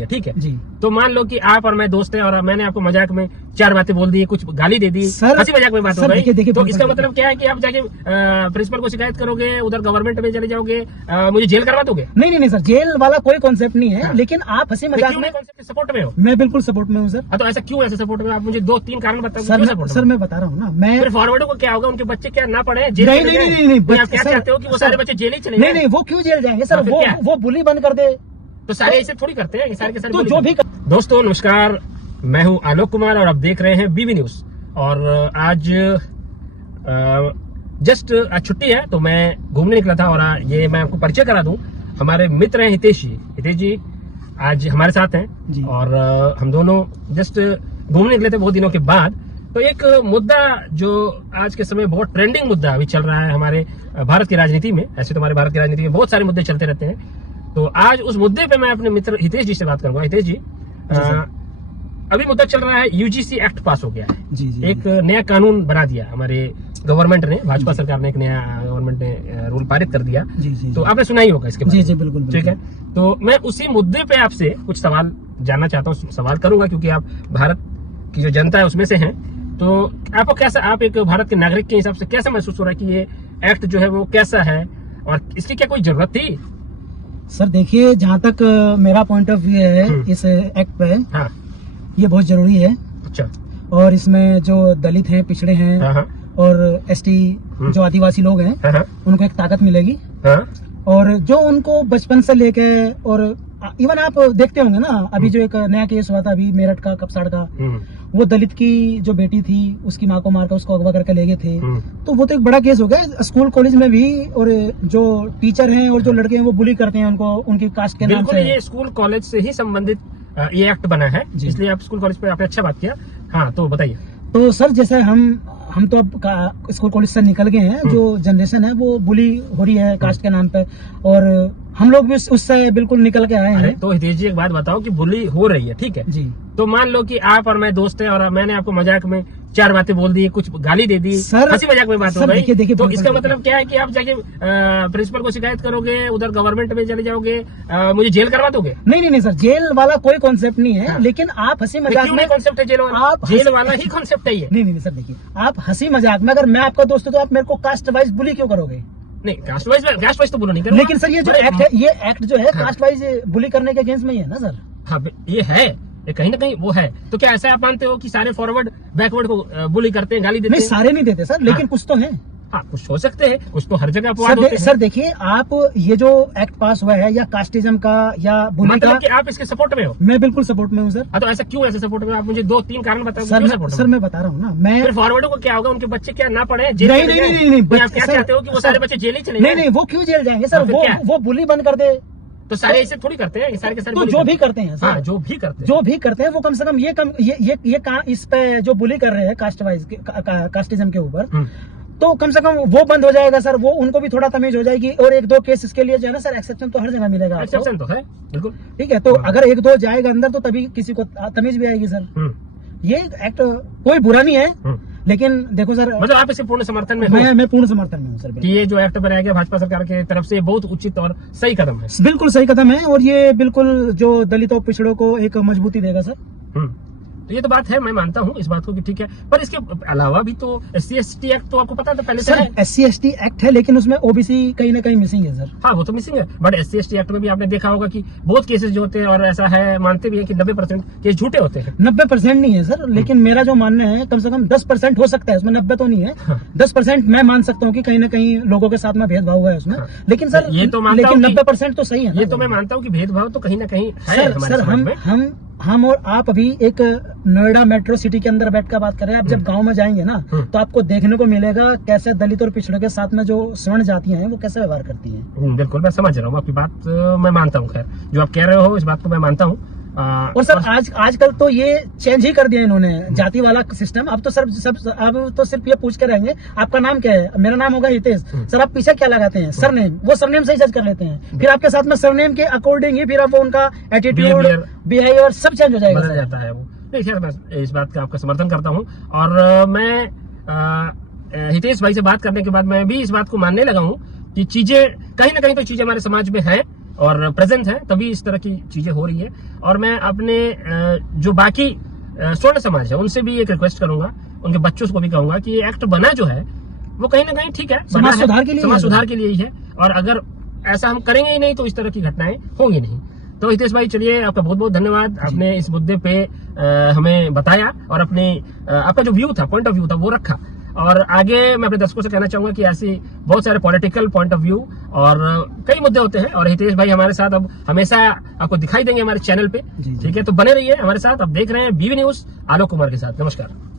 है, ठीक है जी। तो मान लो कि आप और मैं दोस्त हैं और मैंने आपको मजाक में 4 बातें बोल दी, कुछ गाली दे दी, हंसी मजाक में बात हो गई, तो इसका मतलब क्या है कि आप जाके प्रिंसिपल को शिकायत करोगे, उधर गवर्नमेंट में चले जाओगे, मुझे जेल करवा दोगे? नहीं सर, जेल वाला कोई कॉन्सेप्ट नहीं है। लेकिन आप हंसी मजाक में सपोर्ट में हो? मैं बिल्कुल सपोर्ट में हूँ सर। तो ऐसा क्यों, ऐसे सपोर्ट में? आप मुझे 2-3 कारण बताओ सर मैं बता रहा हूँ ना, मैं फिर फॉरवर्डो को क्या होगा, उनके बच्चे क्या ना पढ़े? नहीं, आप क्या चाहते हो कि वो सारे बच्चे जेल ही चले? नहीं, वो क्यों जेल जाएंगे सर? वो बुली बंद कर दे तो सारे ऐसे थोड़ी करते हैं, सारे के सारे तो जो भी दोस्तों नमस्कार, मैं हूं आलोक कुमार और आप देख रहे हैं बीबी न्यूज। और आज जस्ट आज छुट्टी है तो मैं घूमने निकला था और ये मैं आपको परिचय करा दूं, हमारे मित्र हैं हितेश जी आज हमारे साथ हैं और हम दोनों जस्ट घूमने निकले थे बहुत दिनों के बाद। तो एक मुद्दा जो आज के समय बहुत ट्रेंडिंग मुद्दा अभी चल रहा है हमारे भारत की राजनीति में, ऐसे तो हमारे भारत की राजनीति में बहुत सारे मुद्दे चलते रहते हैं, तो आज उस मुद्दे पे मैं अपने मित्र हितेश जी से बात करूंगा। हितेश जी, अभी मुद्दा चल रहा है, यूजीसी एक्ट पास हो गया है, एक नया कानून बना दिया हमारे गवर्नमेंट ने, भाजपा सरकार ने एक नया गवर्नमेंट ने रूल पारित कर दिया। तो आपने सुना ही होगा इसके बारे में? जी बिल्कुल। ठीक है, तो मैं उसी मुद्दे पे आपसे कुछ सवाल जानना चाहता हूँ, सवाल करूंगा क्योंकि आप भारत की जो जनता है उसमें से हैं। तो आपको कैसा, आप एक भारत के नागरिक के हिसाब से कैसा महसूस हो रहा है कि ये एक्ट जो है वो कैसा है और इसकी क्या कोई जरूरत थी? सर देखिए, जहाँ तक मेरा पॉइंट ऑफ व्यू है इस एक्ट पे, हाँ। ये बहुत जरूरी है। अच्छा। और इसमें जो दलित हैं, पिछड़े हैं, हाँ। और एसटी जो आदिवासी लोग हैं, हाँ। उनको एक ताकत मिलेगी। हाँ। और जो उनको बचपन से लेके, और इवन आप देखते होंगे ना, अभी जो एक नया केस हुआ था अभी मेरठ का, कपसाड़ का, वो दलित की जो बेटी थी उसकी माँ को मारकर उसको अगवा करके ले गए थे। तो वो तो एक बड़ा केस हो गया स्कूल कॉलेज में भी, और जो टीचर हैं और जो लड़के हैं वो बुली करते हैं उनको उनकी कास्ट के नाम से। ये स्कूल कॉलेज से ही संबंधित ये एक्ट बना है, इसलिए आप स्कूल कॉलेज पे आपने अच्छा बात किया। हाँ, तो बताइए। तो सर जैसे हम तो अब स्कूल कॉलेज से निकल गए हैं, जो जनरेशन है वो बुली हो रही है कास्ट के नाम पे, और हम लोग भी उससे बिल्कुल निकल के आए हैं। तो हितेश जी एक बात बताओ कि बुली हो रही है, ठीक है जी, तो मान लो कि आप और मैं दोस्त हैं और मैंने आपको मजाक में 4 बातें बोल दी, कुछ गाली दे दी, हंसी मजाक में बात हो गई, तो इसका मतलब क्या है कि आप जाके प्रिंसिपल को शिकायत करोगे, उधर गवर्नमेंट में चले जाओगे, मुझे जेल करवा दोगे? नहीं सर, जेल वाला कोई कॉन्सेप्ट नहीं है। हाँ। लेकिन आप हंसी मजाक में कॉन्सेप्ट है जेल वाला? आप जेल वाला ही कॉन्सेप्ट है ये? नहीं सर, देखिए आप हंसी मजाक में, अगर मैं आपका दोस्त हूँ तो आप मेरे को कास्ट वाइज बुली क्यों करोगे? नहीं, कास्ट वाइज तो बोलो नहीं करो। लेकिन सर ये जो एक्ट है, ये एक्ट जो है कास्ट वाइज बुली करने के अगेंस्ट में ही है ना सर? हाँ, ये है, ये कहीं ना कहीं वो है। तो क्या ऐसा आप मानते हो कि सारे फॉरवर्ड बैकवर्ड को बुली करते हैं, गाली देते हैं? नहीं, सारे नहीं देते सर, लेकिन कुछ तो है। हाँ, कुछ हो सकते हैं, कुछ तो हर जगह अपवाद होते हैं। सर देखिए, आप ये जो एक्ट पास हुआ है या कास्टिज्म का या बुली मतलब का, कि आप इसके सपोर्ट में हो? मैं बिल्कुल सपोर्ट में हूँ सर। तो ऐसा क्यों, ऐसे सपोर्ट में? आप मुझे 2-3 कारण बताओ। सर मैं बता रहा हूँ ना, मैं फिर फॉरवर्डो को क्या होगा, उनके बच्चे क्या ना पढ़े? नहीं, आप क्या चाहते हो कि वो सारे बच्चे जेल ही चले? नहीं, वो क्यों जेल जाएंगे सर? वो बुली बंद कर दे तो सारे ऐसे थोड़ी करते हैं, सारे के सारे तो जो भी करते हैं सर, जो भी करते हैं वो कम से कम ये इस पे जो बुली कर रहे हैं कास्ट वाइज कास्टिज्म के ऊपर, तो कम से कम वो बंद हो जाएगा सर। वो उनको भी थोड़ा तमेज हो जाएगी, और 1-2 केस इसके लिए जो है ना सर, एक्सेप्शन तो हर जगह मिलेगा। एक्सेप्शन तो है, बिल्कुल ठीक है। तो अगर 1-2 जाएगा अंदर तो तभी किसी को तमीज भी आएगी सर। ये एक्ट कोई बुरा नहीं है, लेकिन देखो सर, मतलब आप इसके पूर्ण समर्थन में हो? मैं पूर्ण समर्थन में हूँ सर कि ये जो एक्ट बनाया गया भाजपा सरकार की तरफ से बहुत उचित और सही कदम है। बिल्कुल सही कदम है, और ये बिल्कुल जो दलितों पिछड़ों को एक मजबूती देगा सर। तो ये तो बात है, मैं मानता हूँ इस बात को कि ठीक है, पर इसके अलावा भी तो SC/ST एक्ट तो आपको पता था पहले से है? SC/ST एक्ट है, लेकिन उसमें OBC कहीं ना कहीं मिसिंग है सर। हाँ, वो तो मिसिंग है, बट SC/ST एक्ट में भी आपने देखा होगा कि बहुत केसेस जो होते हैं, और ऐसा है, मानते भी है कि 90% केस झूठे होते हैं। 90% नहीं है सर, लेकिन मेरा जो मानना है कम से कम 10% हो सकता है उसमें, 90 तो नहीं है। 10% मैं मान सकता हूँ कि कहीं ना कहीं लोगों के साथ में भेदभाव हुआ है उसमें। लेकिन सर ये तो लेकिन 90% तो सही है। ये तो मैं मानता हूँ कि भेदभाव तो कहीं ना कहीं है सर। हम और आप अभी एक नोएडा मेट्रो सिटी के अंदर बैठ कर बात कर रहे हैं। आप जब गांव में जाएंगे ना, तो आपको देखने को मिलेगा कैसे दलित और पिछड़ों के साथ में जो स्वर्ण जातियां हैं वो कैसे व्यवहार करती हैं। बिल्कुल, मैं समझ रहा हूँ आपकी बात, मैं मानता हूँ। खैर, जो आप कह रहे हो इस बात को मैं मानता हूँ। और सर आजकल तो ये चेंज ही कर दिया इन्होंने, जाति वाला सिस्टम। अब तो अब तो सिर्फ ये पूछ के रहेंगे आपका नाम क्या है, मेरा नाम होगा हितेश, सर आप पीछे क्या लगाते हैं, सरनेम, वो सरनेम से ही जज कर लेते हैं। फिर आपके साथ में सरनेम के अकॉर्डिंग ही फिर अब वो उनका एटीट्यूड, बिहेवियर सब चेंज हो जाएगा, बदल जाता है वो। नहीं, खैर मैं इस बात का आपका समर्थन करता हूँ, और मैं हितेश भाई से बात करने के बाद मैं भी इस बात को मानने लगा हूँ कि चीजें कहीं ना कहीं तो चीजें हमारे समाज में है, और प्रेजेंट हैं, तभी इस तरह की चीजें हो रही है। और मैं अपने जो बाकी स्वर्ण समाज है उनसे भी एक रिक्वेस्ट करूंगा, उनके बच्चों को भी कहूंगा कि ये एक्ट बना जो है वो कहीं ना कहीं ठीक है, समाज सुधार के लिए, समाज सुधार के लिए ही है। और अगर ऐसा हम करेंगे ही नहीं तो इस तरह की घटनाएं होंगी नहीं। तो हितेश भाई चलिए, आपका बहुत बहुत धन्यवाद, आपने इस मुद्दे पे हमें बताया और अपने आपका जो व्यू था, पॉइंट ऑफ व्यू था वो रखा। और आगे मैं अपने दर्शकों से कहना चाहूंगा कि ऐसी बहुत सारे पॉलिटिकल पॉइंट ऑफ व्यू और कई मुद्दे होते हैं, और हितेश भाई हमारे साथ अब हमेशा आपको दिखाई देंगे हमारे चैनल पे। ठीक है, तो बने रहिए हमारे साथ। अब देख रहे हैं बीवी न्यूज आलोक कुमार के साथ। नमस्कार।